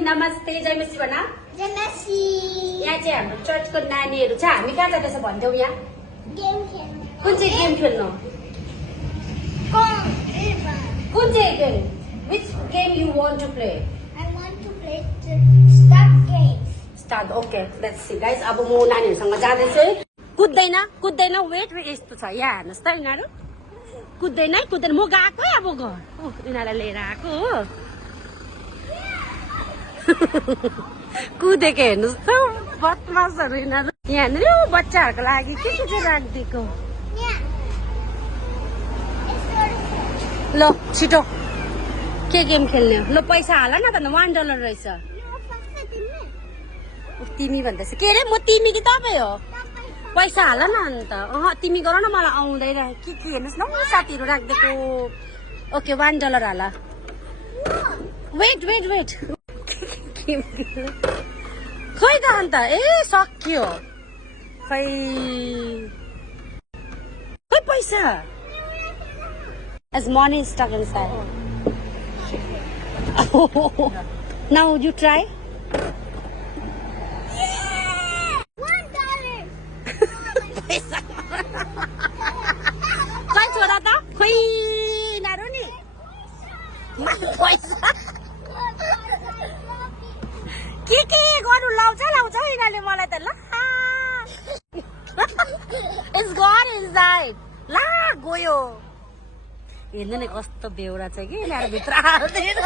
नमस्ते जयमसी भन जयमसी यहाँ चाहिँ हाम्रो चर्चको नानीहरू छ हामी कहाँ जाँदैछ भन्देऊ यहाँ गेम खेल्नु कुन चाहिँ गेम खेल्नु कुन चाहिँ game which game you want to play I want to play the start game start okay let's see guys अब म नानीहरुसँग जाँदैछु है कुद्दैन वेट यस्तो छ यहाँ हेर्नुस् त यिनीहरु कुद्दैन म गएको है अब घर यिनीहरुलाई लिएर आएको हो कुदेको हेर्नुस् त बदमासहरु यिनीहरु यहाँ हेर्नु बच्चाहरुको लागि के चाहिँ राखिदिएको ल छिटो के गेम खेल्ने हो ल पैसा हाल न त $1 रहेछ तिमी भन्दैछ के रे म तिमी कि तपाई हो पैसा हाल न अन्त तिमी गर न मलाई आउँदैन के हेर्नुस् न साथीहरु राख्दिएको ओके $1 हाल वेट खै त अन्त ए सक्यो खै पैसा as money is stuck inside now you try खै छोरा त खै नारो नि पैसा के गर्नु लाउँछ यिनीहरूले मलाई त ल इट्स गन इनसाइड ला गयो हेर्नु नि कस्तो बेउरा छ कि यिनीहरू भित्र हाल्दैन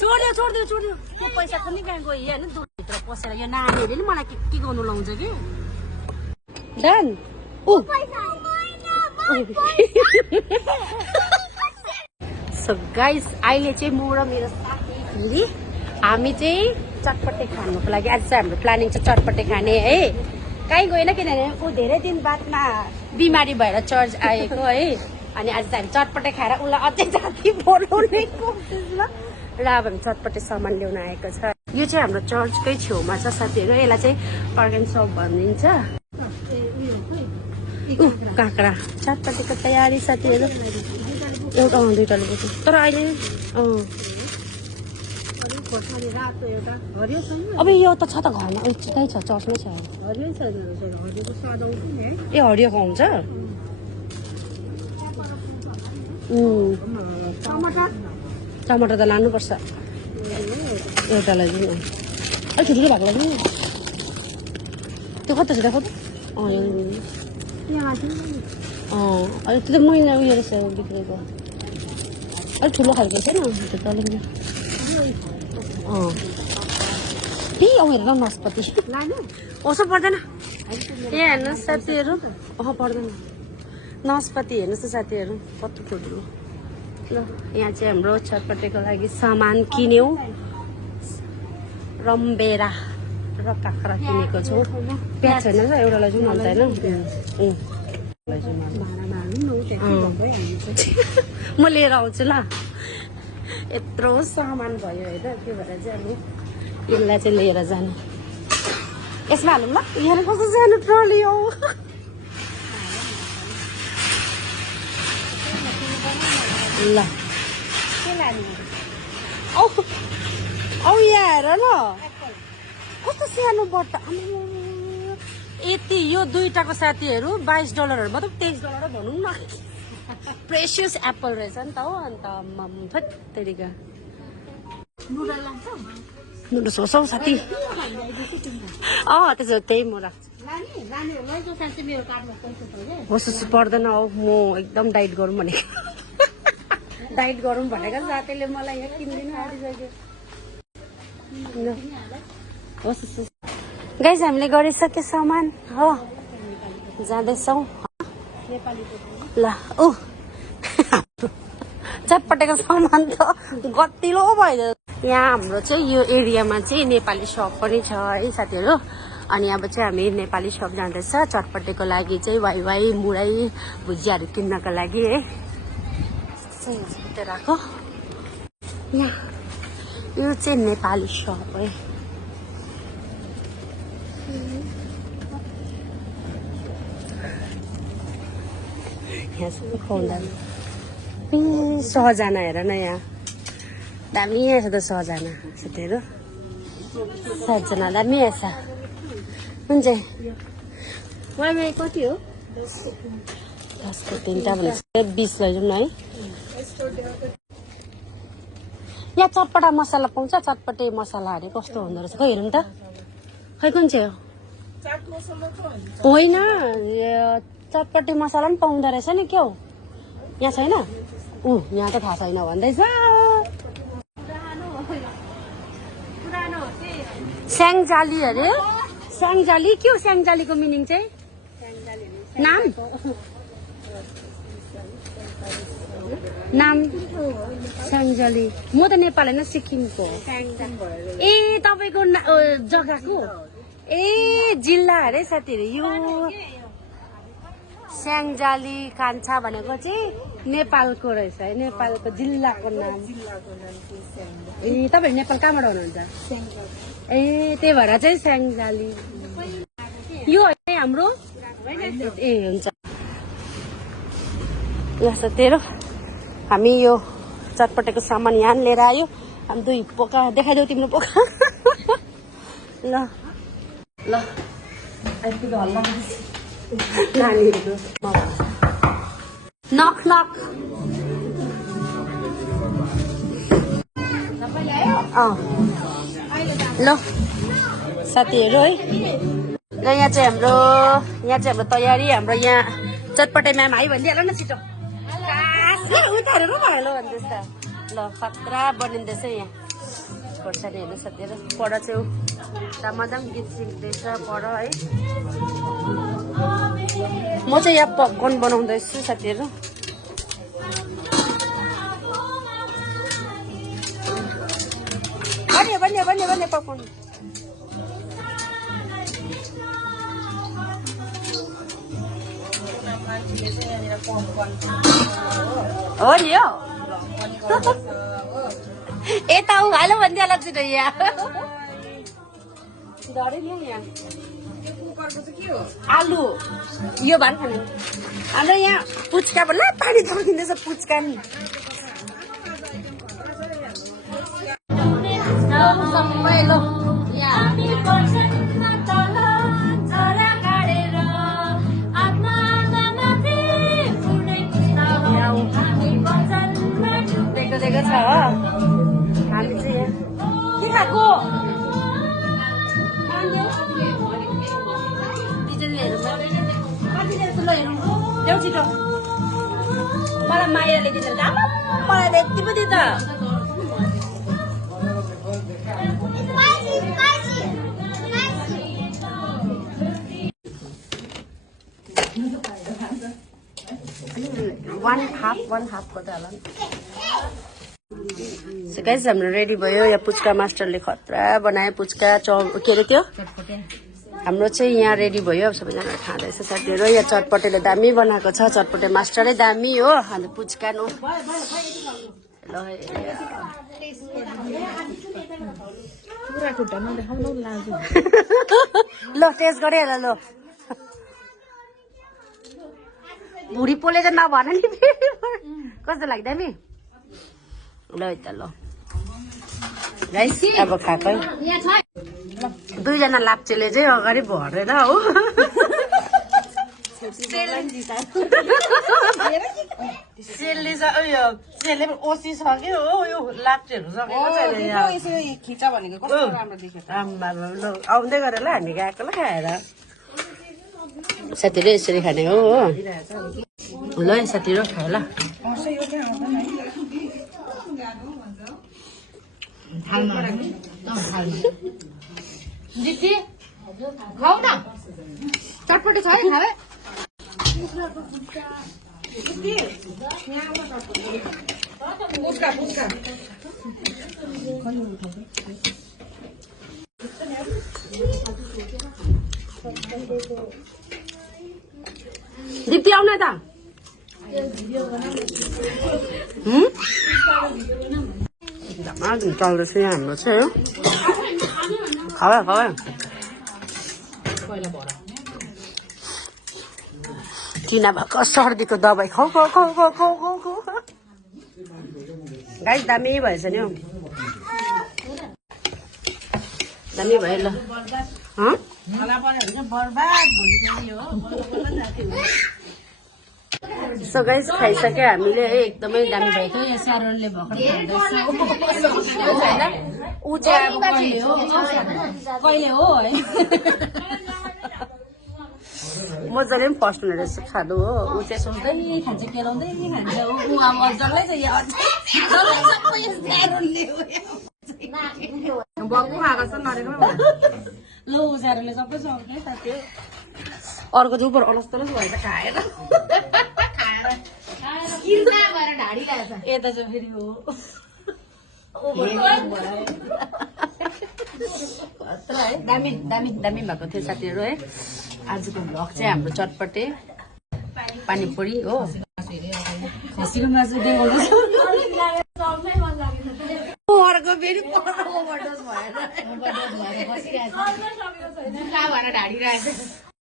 छोडिदियो त्यो पैसा पनि कहाँ गयो होइन भित्र पसेर यो नानीहरूले नि मलाई के गर्नु लाउँछ कि डन सो गाइस अहिले चाहिँ म र मेरो साथीले हामी चाहिँ चटपटे खानुको लागि आज चाहिँ हाम्रो प्लानिङ छ चटपटे खाने है कहीँ गएन किनभने ऊ धेरै दिन बादमा बिमारी भएर चर्च आएको है अनि आज चाहिँ हामी चटपटे खाएर उसलाई अझै जाति बोलाउने कोसिसमा र अब हामी चटपटे सामान ल्याउन आएको छ यो चाहिँ हाम्रो चर्चकै छेउमा छ साथीहरू यसलाई चाहिँ अर्गन सप भनिन्छ काँक्रा चटपटेको तयारी साथीहरू एउटा दुईवटाले बोक्छु तर अहिले अब यो त छ त घरमा त्यही छ चर्चमै छ ए हरियो खुवाउँछ टमाटर त लानुपर्छ एउटालाई जाउँ अलिक ठुलो भएको लागि त्यो कता छ देखो अलिक त्यो त महिना उयो रहेछ बिग्रेको अलिक ठुलो खालको छैन त्यो अलिकति हेर नास्पति ओसो पर्दैन ए हेर्नुहोस् साथीहरू पर्दैन नास्पति हेर्नुहोस् त साथीहरू कस्तो ठुलो ल यहाँ चाहिँ हाम्रो चटपटेको लागि सामान किन्यौँ रम्बेरा र काँक्रा किनेको छौँ प्याज छैन र एउटालाई जाउँ अन्त होइन म लिएर आउँछु ल यत्रो सामान भयो होइन त्यो भएर चाहिँ अब यसलाई चाहिँ लिएर जानु यसमा हालौँ ल यहाँ कस्तो सानो ट्रली हो ल औ यहाँ हेर ल कस्तो सानो बट्टा यति यो दुईटाको साथीहरू $22 मतलब $23 भनौँ न प्रेसियस एप्पल रहेछ नि त हो अन्त फत्तेरिका नुडल्स होस् हौ साथी त्यसो त्यही म राख्छु होस् पर्दैन हौ म एकदम डाइट गरौँ भनेको डाइट गरौँ भनेको साथीले मलाई यहाँ किनिदिनु आँटिसक्यो होस् गाइस हामीले गरिसक्यो सामान हो जाँदैछौँ ल चटपटेको सामान त गतिलो भयो यहाँ हाम्रो चाहिँ यो एरियामा चाहिँ नेपाली सप पनि छ है साथीहरू अनि अब चाहिँ हामी नेपाली सप जाँदैछ चटपटेको लागि चाहिँ वाइ मुरै भुजियाहरू किन्नको लागि है राखो यहाँ यो चाहिँ नेपाली सप है यहाँ खुवाउँदा सहजना हेर न यहाँ दामी रहेछ त सजना साथीहरू सजना दामी रहेछ कुन चाहिँ वाइवाई कति हो 10 को 3टा भनेपछि 20 लैजाउँ न है यहाँ चटपटा मसला पाउँछ चटपटे मसला अरे कस्तो हुँदो रहेछ खै हेरौँ त खै कुन चाहिँ हो होइन चटपटे मसला पनि पाउँदो रहेछ नि क्या हो यहाँ छैन यहाँ त थाहा छैन भन्दैछ स्याङजाली अरे स्याङजाली के हो स्याङजालीको मिनिङ चाहिँ नाम नाम स्याङजाली म त नेपाल होइन सिक्किमको ए तपाईँको जग्गाको ए जिल्ला अरे साथीहरू यो स्याङजाली कान्छा भनेको चाहिँ नेपालको रहेछ है नेपालको जिल्लाको नाम ए तपाईहरु नेपाल कहाँबाट हुनुहुन्छ ए त्यही भएर चाहिँ स्याङजाली यो है हाम्रो ए हुन्छ ल साथीहरु हामी यो चटपटेको सामान यहाँ लिएर आयो हामी 2 पोका देखाइदेऊ तिम्रो पोका ल ल आइपुग्यो हल्ला नानीहरु नक नक ल साथीहरु है र यहाँ चाहिँ हाम्रो तयारी हाम्रो यहाँ चटपटे म्याम आइ भनिदिहाल न छिटो उतारेर भयो भन्दैछ ल खतरा बनिँदैछ यहाँ खोर्सानी हेर्नु साथीहरु पढ चाहिँ दामादम गीत सिक्दैछ पढ है म चाहिँ यहाँ पपकर्न बनाउँदैछु साथीहरु बन्यो पपकर्न हो नि हो यता उहालो भनिदिहाल छिटो यहाँ आलु यो भान खानु हाम्रो यहाँ पुच्का बोला पानी थर्किँदैछ पुच्का नि सबै लो देखो छ हामी चाहिँ के खाएको ल्याउ छिटो मलाई माइराले दिन्छ मलाई यति पो दि त one half को त होला सो गाइस हाम्रो रेडी भयो यहाँ पुच्का मास्टरले खतरा बनाए पुच्का के अरे त्यो हाम्रो चाहिँ यहाँ रेडी भयो अब सबैजना खाँदैछ साथीहरु यहाँ चटपटेले दामी बनाएको छ चटपटे मास्टरै दामी हो अनि पुच्का नो ल टेस्ट गरे हेर ल भुडी पोले त नभन नि कस्तो लाग्दा नि ल त ल गाइस अब खाकै 2 जना लाप्चेले चाहिँ अगाडि भरेन हो सेलले सेलले ओसी सक्यो हो यो लाप्चेहरू सकेको छैन खिचा भनेको कस्तो राम्रो देख्यो त आउँदै गरेर ल हामी गएको ल खाएर साथीहरु यसरी खाने हो ल साथीहरु खायो ल दिदी खाऊ न चटपटे छ है खावे दिप्ती आउन त चल्दैछ यहाँ हाम्रो चाहिँ खावा किन भएको सर्दीको दबाई खाऊ गाइस दामी भएछ नि हौ दामी भयो ल हँ सो गाइस खाइसक्यो हामीले है एकदमै दामी भएको स्यारोनले ऊ चाहिँ अब कहिले हो है मजाले पनि फर्स्ट हुने रहेछ खानु हो ऊ चाहिँ सोच्दै खान्छ केलाउँदै खान्छ ऊ अब जसलाई चाहिँ ल ऊ स्यारोनले सबै सक्ने साथी अर्को चाहिँ उपर अलस्तलस भएर खाएर यता चाहिँ फेरि हो दामी दामी दामी भएको थियो साथीहरू है आजको भ्लग चाहिँ हाम्रो चटपटे पानीपुरी हो खसीको मासु देखाउँदैछ अर्को फेरि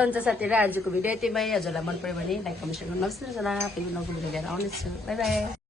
हुन्छ साथीहरू आजको भिडियो यतिमै हजुरलाई मन पर्यो भने लाइक कमेन्ट गर्नु नबिर्सनुहोस् होला फेरि नौको भिडियो लिएर आउनेछु बाई बाई